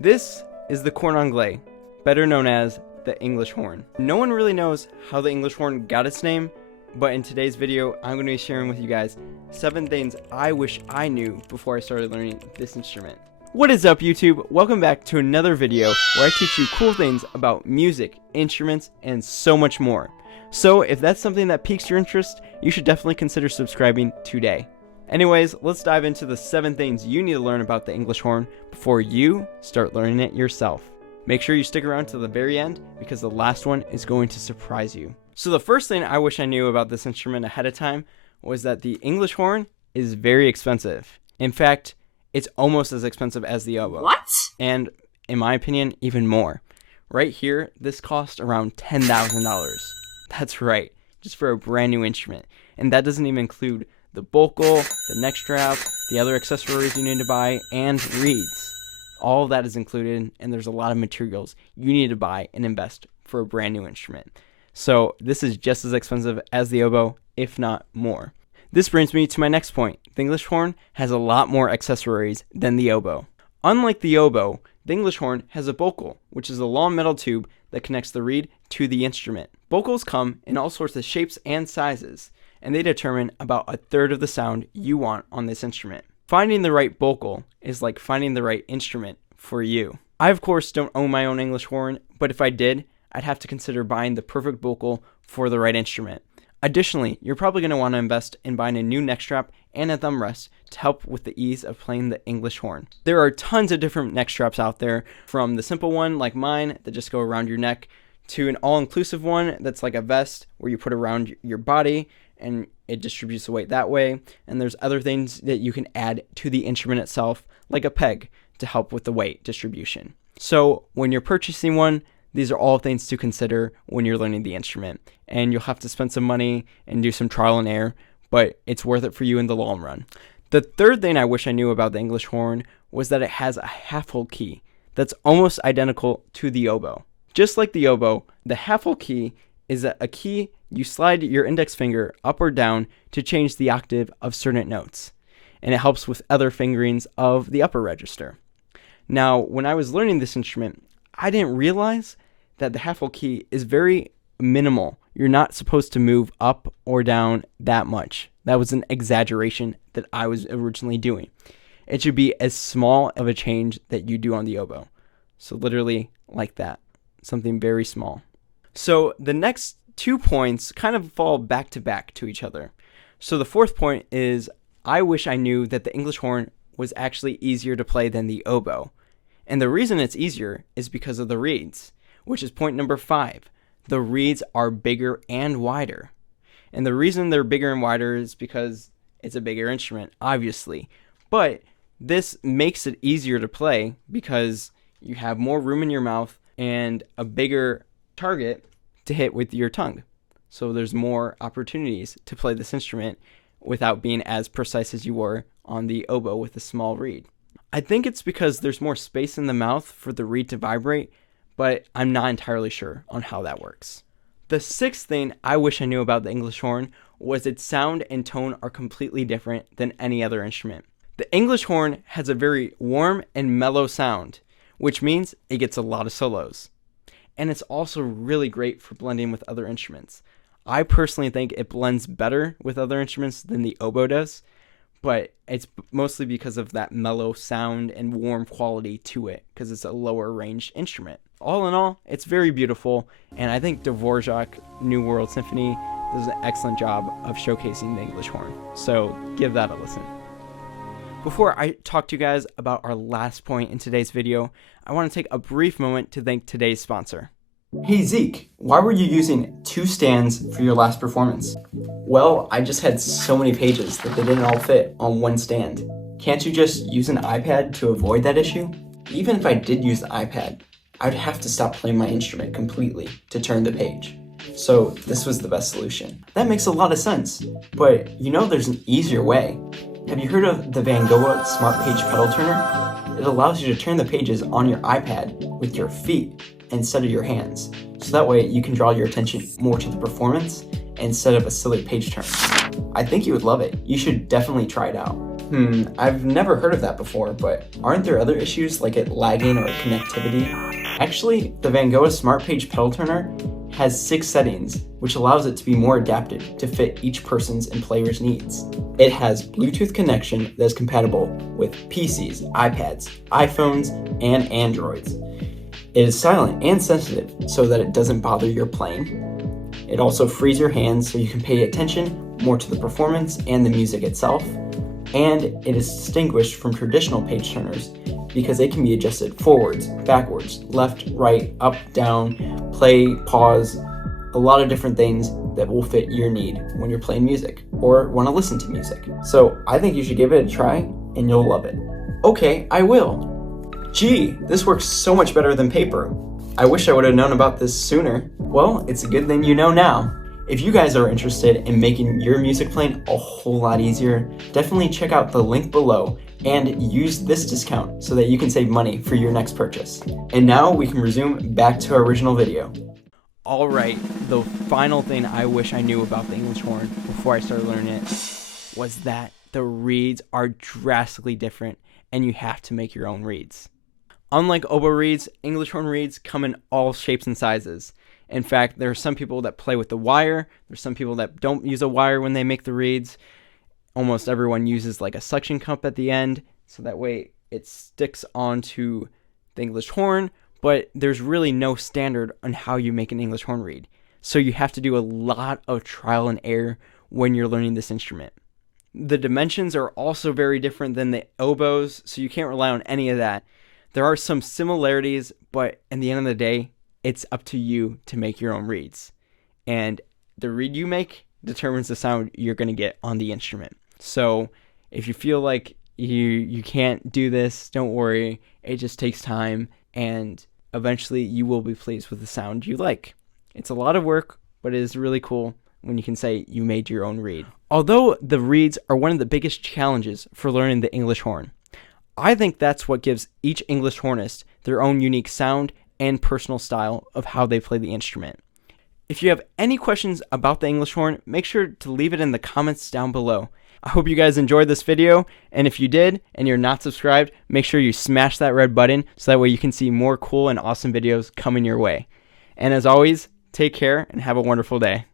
This is the corn anglais, better known as the English horn. No one really knows how the English horn got its name, but in today's video, I'm going to be sharing with you guys 7 things I wish I knew before I started learning this instrument. What is up, YouTube? Welcome back to another video where I teach you cool things about music, instruments, and so much more. So if that's something that piques your interest, you should definitely consider subscribing today. Anyways, let's dive into the 7 things you need to learn about the English horn before you start learning it yourself. Make sure you stick around to the very end because the last one is going to surprise you. So the first thing I wish I knew about this instrument ahead of time was that the English horn is very expensive. In fact, it's almost as expensive as the oboe. What? And in my opinion, even more. Right here, this cost around $10,000. That's right, just for a brand new instrument. And that doesn't even include the bocal, the neck strap, the other accessories you need to buy, and reeds. All of that is included, and there's a lot of materials you need to buy and invest for a brand new instrument. So this is just as expensive as the oboe, if not more. This brings me to my next point. The English horn has a lot more accessories than the oboe. Unlike the oboe, the English horn has a bocal, which is a long metal tube that connects the reed to the instrument. Bocals come in all sorts of shapes and sizes, and they determine about a third of the sound you want on this instrument. Finding the right bocal is like finding the right instrument for you. I, of course, don't own my own English horn, but if I did, I'd have to consider buying the perfect bocal for the right instrument. Additionally, you're probably going to want to invest in buying a new neck strap and a thumb rest to help with the ease of playing the English horn. There are tons of different neck straps out there, from the simple one like mine that just go around your neck to an all-inclusive one that's like a vest where you put around your body and it distributes the weight that way. And there's other things that you can add to the instrument itself, like a peg, to help with the weight distribution. So when you're purchasing one, these are all things to consider when you're learning the instrument, and you'll have to spend some money and do some trial and error, but it's worth it for you in the long run. The third thing I wish I knew about the English horn was that it has a half-hole key that's almost identical to the oboe. Just like the oboe, the half-hole key is a key you slide your index finger up or down to change the octave of certain notes, and it helps with other fingerings of the upper register. Now, when I was learning this instrument, I didn't realize that the half-hole key is very minimal. You're not supposed to move up or down that much. That was an exaggeration that I was originally doing. It should be as small of a change that you do on the oboe. So literally like that, something very small. So the next 2 points kind of fall back to back to each other. So the fourth point is I wish I knew that the English horn was actually easier to play than the oboe. And the reason it's easier is because of the reeds, which is point number 5. The reeds are bigger and wider. And the reason they're bigger and wider is because it's a bigger instrument, obviously. But this makes it easier to play because you have more room in your mouth and a bigger target to hit with your tongue. So there's more opportunities to play this instrument without being as precise as you were on the oboe with a small reed. I think it's because there's more space in the mouth for the reed to vibrate, but I'm not entirely sure on how that works. The 6th thing I wish I knew about the English horn was its sound and tone are completely different than any other instrument. The English horn has a very warm and mellow sound, which means it gets a lot of solos. And it's also really great for blending with other instruments. I personally think it blends better with other instruments than the oboe does, but it's mostly because of that mellow sound and warm quality to it, because it's a lower range instrument. All in all, it's very beautiful, and I think Dvorak New World Symphony does an excellent job of showcasing the English horn, so give that a listen. Before I talk to you guys about our last point in today's video, I want to take a brief moment to thank today's sponsor. Hey Zeke, why were you using 2 stands for your last performance? Well, I just had so many pages that they didn't all fit on one stand. Can't you just use an iPad to avoid that issue? Even if I did use the iPad, I'd have to stop playing my instrument completely to turn the page. So this was the best solution. That makes a lot of sense, but you know there's an easier way. Have you heard of the Vangoa Smart Page Pedal Turner? It allows you to turn the pages on your iPad with your feet instead of your hands. So that way you can draw your attention more to the performance instead of a silly page turn. I think you would love it. You should definitely try it out. I've never heard of that before, but aren't there other issues like it lagging or connectivity? Actually, the Vangoa Smart Page Pedal Turner has 6 settings, which allows it to be more adapted to fit each person's and player's needs. It has Bluetooth connection that is compatible with PCs, iPads, iPhones, and Androids. It is silent and sensitive so that it doesn't bother your playing. It also frees your hands so you can pay attention more to the performance and the music itself. And it is distinguished from traditional page turners because they can be adjusted forwards, backwards, left, right, up, down, play, pause, a lot of different things that will fit your need when you're playing music or want to listen to music. So I think you should give it a try and you'll love it. Okay, I will. Gee, this works so much better than paper. I wish I would have known about this sooner. Well, it's a good thing you know now. If you guys are interested in making your music playing a whole lot easier, definitely check out the link below and use this discount so that you can save money for your next purchase. And now we can resume back to our original video. Alright, the final thing I wish I knew about the English horn before I started learning it was that the reeds are drastically different and you have to make your own reeds. Unlike oboe reeds, English horn reeds come in all shapes and sizes. In fact, there are some people that play with the wire. There's some people that don't use a wire when they make the reeds. Almost everyone uses like a suction cup at the end, so that way it sticks onto the English horn, but there's really no standard on how you make an English horn reed. So you have to do a lot of trial and error when you're learning this instrument. The dimensions are also very different than the oboes, so you can't rely on any of that. There are some similarities, but in the end of the day, it's up to you to make your own reeds. And the reed you make determines the sound you're going to get on the instrument. So if you feel like you can't do this, don't worry. It just takes time, and eventually you will be pleased with the sound you like. It's a lot of work, but it is really cool when you can say you made your own reed. Although the reeds are one of the biggest challenges for learning the English horn, I think that's what gives each English hornist their own unique sound and personal style of how they play the instrument. If you have any questions about the English horn, make sure to leave it in the comments down below. I hope you guys enjoyed this video, and if you did and you're not subscribed, make sure you smash that red button so that way you can see more cool and awesome videos coming your way. And as always, take care and have a wonderful day.